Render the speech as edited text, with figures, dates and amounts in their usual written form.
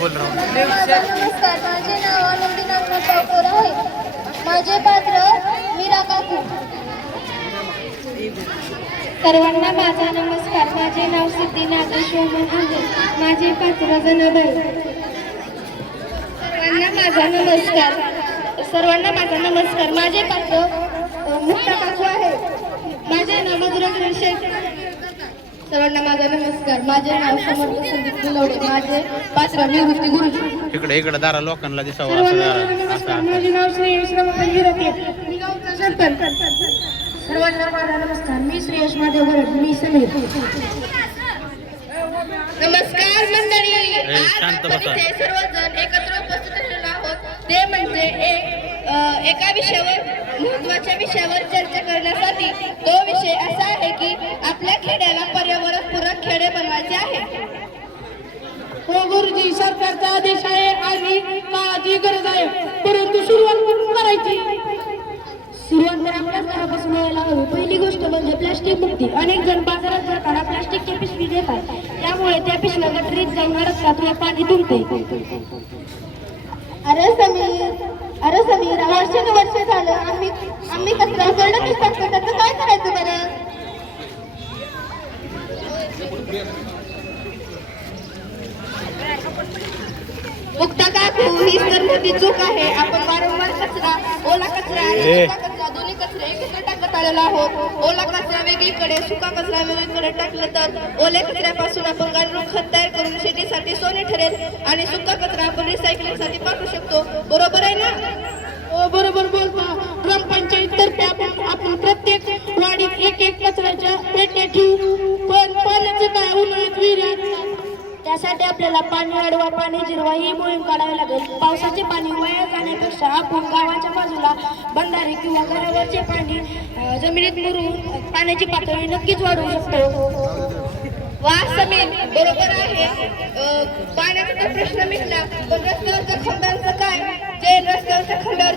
बोल राव. नमस्कार, माझे नाव आनंदी नागनाथ ठाकूर आहे. माझे पात्र मीरा काकू. सर्वांना माझा नमस्कार. माझे नाव सिद्धी नागेश्वर आहे. माझे पात्र जनाबाई. सर्वांना माझा नमस्कार. माझे पात्र मुक्ता काकू आहे. माझे नाव मधुरा शेख. सर्वांना माझा नमस्कार. माझे नाव समर्थ संदीप निलवडे. माझे पात्र निवृत्ती गुरुजी. इकडे दारा लोकांना दिसावं सर्वांना असं माझा जरा. नमस्कार. माझे नाव श्रेयश रमाकांत गिरते. मी गावचा सरपंच. सर्वांना माझा नमस्कार. मी श्रेयश माधव गरड. मी समीर. नमस्कार मंडळी. आज शांत आपण बसा. इथे सर्वजण एकत्र उपस्थित झालेलो आहोत. ते म्हणजे एका विषयावर, महत्त्वाच्या विषयावर चर्चा करण्यासाठी. तो विषय असा आहे की आपल्या खेड्याला पर्यावरणपूरक खेडे बनवायचे आहे. हो गुरुजी, सरकारचा आदेश आहे आणि काळाची गरज आहे, परंतु सुरुवात कुठून करायची? सुरुवात तर आपल्याच घरापासून व्हायला हवी. पहिली गोष्ट म्हणजे प्लास्टिक मुक्ती. अनेक जण बाजारात जाताना प्लास्टिकची पिशवी देतात, त्यामुळे त्या पिशव्या गटरीत जाऊन अडकतात व पाणी तुंबते. अरे समीर, वर्ष झालं आम्ही कचरा उचलण्यातच टाकतो. त्याचं काय करायचं बरं? मुक्ता काकू, ही तर मोठी चूक आहे. आपण वारंवार कचरा, ओला कचरा आणि सुका कचरा दोन्ही कचरे एकत्र टाकत आलेलो आहोत. ओला कचरा वेगळीकडे, सुका कचरा वेगळीकडे टाकलं तर ओल्या कचऱ्यापासून आपण गांडूळ खत तयार करून शेतीसाठी सोने ठरेल आणि सुका कचरा आपण रिसायकलिंगसाठी पाठवू शकतो. बरोबर आहे ना? हो, बरोबर बोलता. ग्रामपंचायत तर्फे आपण प्रत्येक वाडीत एक कचऱ्याच्या पेट्या ठेवू. पण पाण्याचं काय? उन्हाळ्यात विहिरी, त्यासाठी आपल्याला पाणी अडवा, पाणी जिरवा ही मोहीम काढावी लागेल. पावसाचे पाणी वाया जाण्यापेक्षा आपण गावाच्या बाजूला बंधारे किंवा घरावरचे पाणी जमिनीत मुरून पाण्याची पातळी नक्कीच वाढवू शकतो. वा समीर, बरोबर आहे. पाण्याचा तर प्रश्न मिटला, पण रस्त्यावरच्या खंडांचं काय? जे रस्त्यावरच्या खंडावर